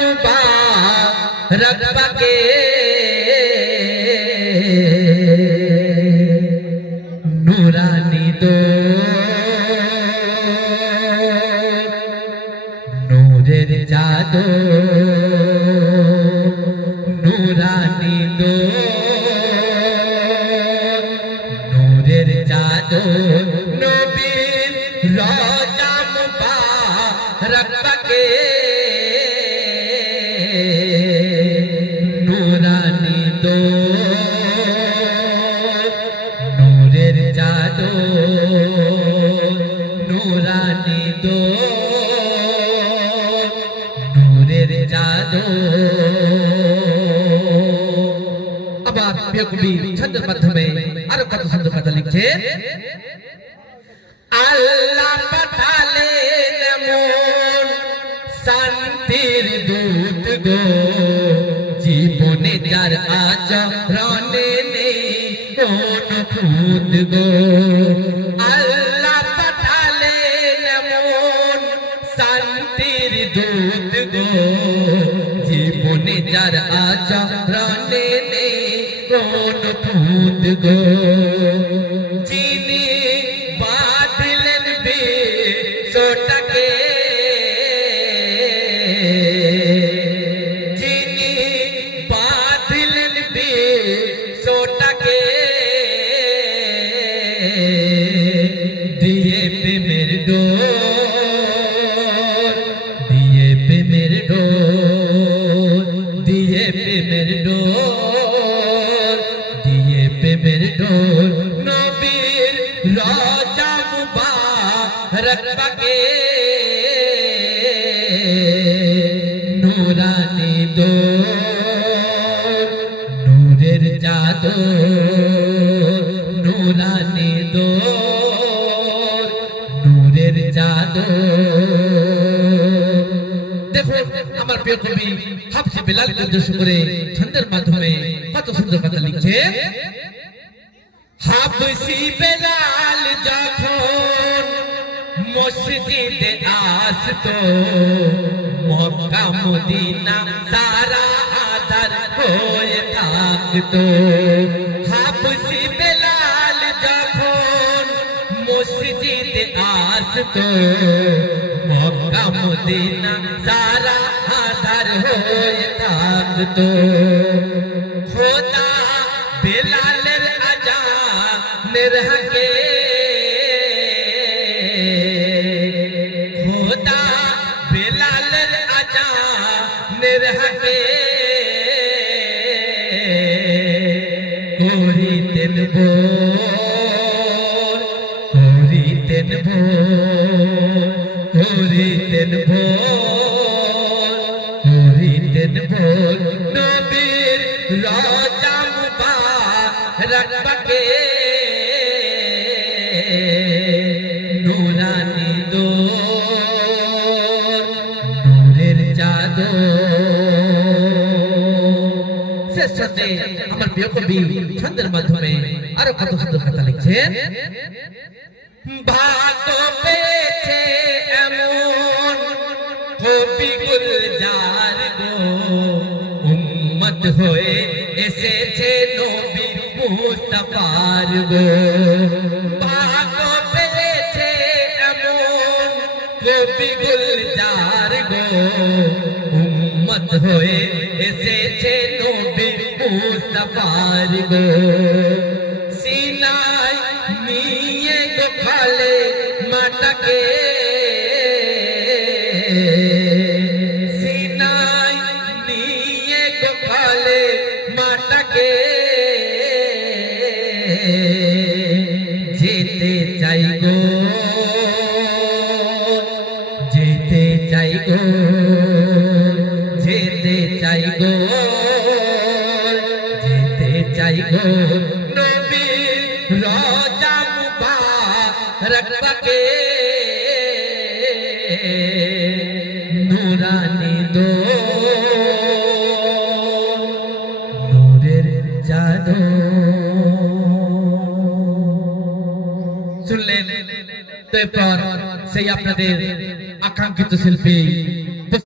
मुबारक पाके नूरानी दो नूरेर जादू नूरानी दो नूरेर जादू नबीर रोजा मुबारक पाके नूरानी दो नूरेर जादू नूरानी दो नूरेर जादू আবার প্রিয় কবি ছন্দের মাধ্যমে আরো কত সুন্দর কথা লিখছে আল্লাহ পাঠালেন মন শান্তির দূত গো জীবনে যার আচরণে নেই কোন খুঁত গো আল্লাহ পাঠালেন মন শান্তির দূত গো জীবনে যার আচরণে নেই কোন খুঁত গো যিনি বাঁধলেন বিশ্বটাকে যিনি বাঁধলেন বিশ্বটাকে দিয়ে প্রেমের ডোর দিয়ে প্রেমের ডোর দিয়ে প্রেমের ডোর দিয়ে প্রেমের ডোর নবীর রোজা মুবারক পাকে নূরানি দো নূরের জাদু নূরানি দো নূরের জাদু দেখুন আমার প্রিয় কবি হাফসে বেলালকে উদ্দেশ্য করে ছন্দের মাধ্যমে কত সুন্দর কথা লিখছে হাফসি বেলাল যখন মসজিদে আসতো মক্কা মদিনা সারা আধার হয়ে থাকতো হাফসি বেলাল যখন মসজিদে আসতো মক্কা মদিনা সারা আধার হয়ে থাকতো খোদা বেলালের আজানের হকে খোদা বেলালের আজানের হকে করিতেন ভোর করিতেন ভোর করিতেন ভোর করিতেন ভোর নবীর রোজা মুবারক পাকে নূরানি দো নূরের জাদু শেষ ছন্দে আমার প্রিয় কবি ছন্দের মাধ্যমে আরো কত সুন্দর কথা লিখছেন ভাগ্য পেয়েছে এমন কবি গুলজার গো উম্মত হয়ে এসেছে নবী মুস্তাফার গো ভাগ্য পেয়েছে এমন কবি গুলজার গো উম্মত হয়ে এসেছে নবী মুস্তাফার গো সিনাই নিয়ে গো খালে মাটাকে সিনাই নিয়ে গো খালে মাটাকে যেতে চাই গো যেতে চাই গো যেতে চাই গো যেতে চাই গো নবীর রোজা মুবারক পাকে নূরানি দো নূরের জাদু শুনলেন তো এরপর সেই আপনাদের আকাঙ্ক্ষিত শিল্পী